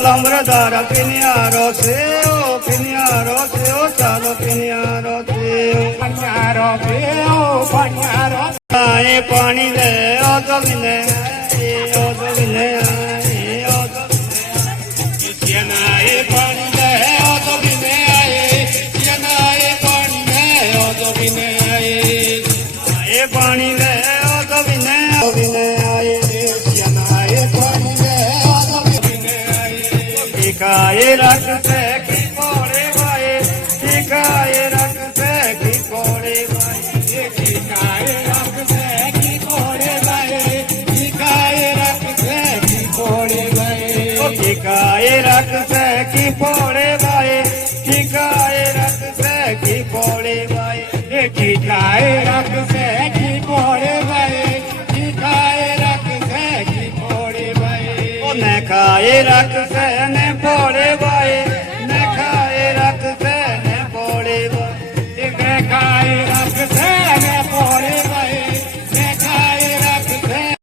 લમરદાર પિન્યારો છે ઓ પિન્યારો છે ઓ ચાલો પિન્યારો છે એ પાણી લે ઓ જમીને ઓ જમીને એ પાણી લે ઓ જમીને એ પાણી લે ઓ જમીને એ પાણી લે ઓ જમીને ठिकाए रखते की कोड़े भाई ठिकाए रखते की कोड़े भाई ठिकाए रखते की कोड़े भाई ठिकाए रखते की कोड़े भाई ठिकाए रखते की कोड़े भाई ठिकाए रखते की कोड़े भाई ठिकाए रखते की कोड़े भाई ठिकाए रखते की कोड़े भाई खाए रखते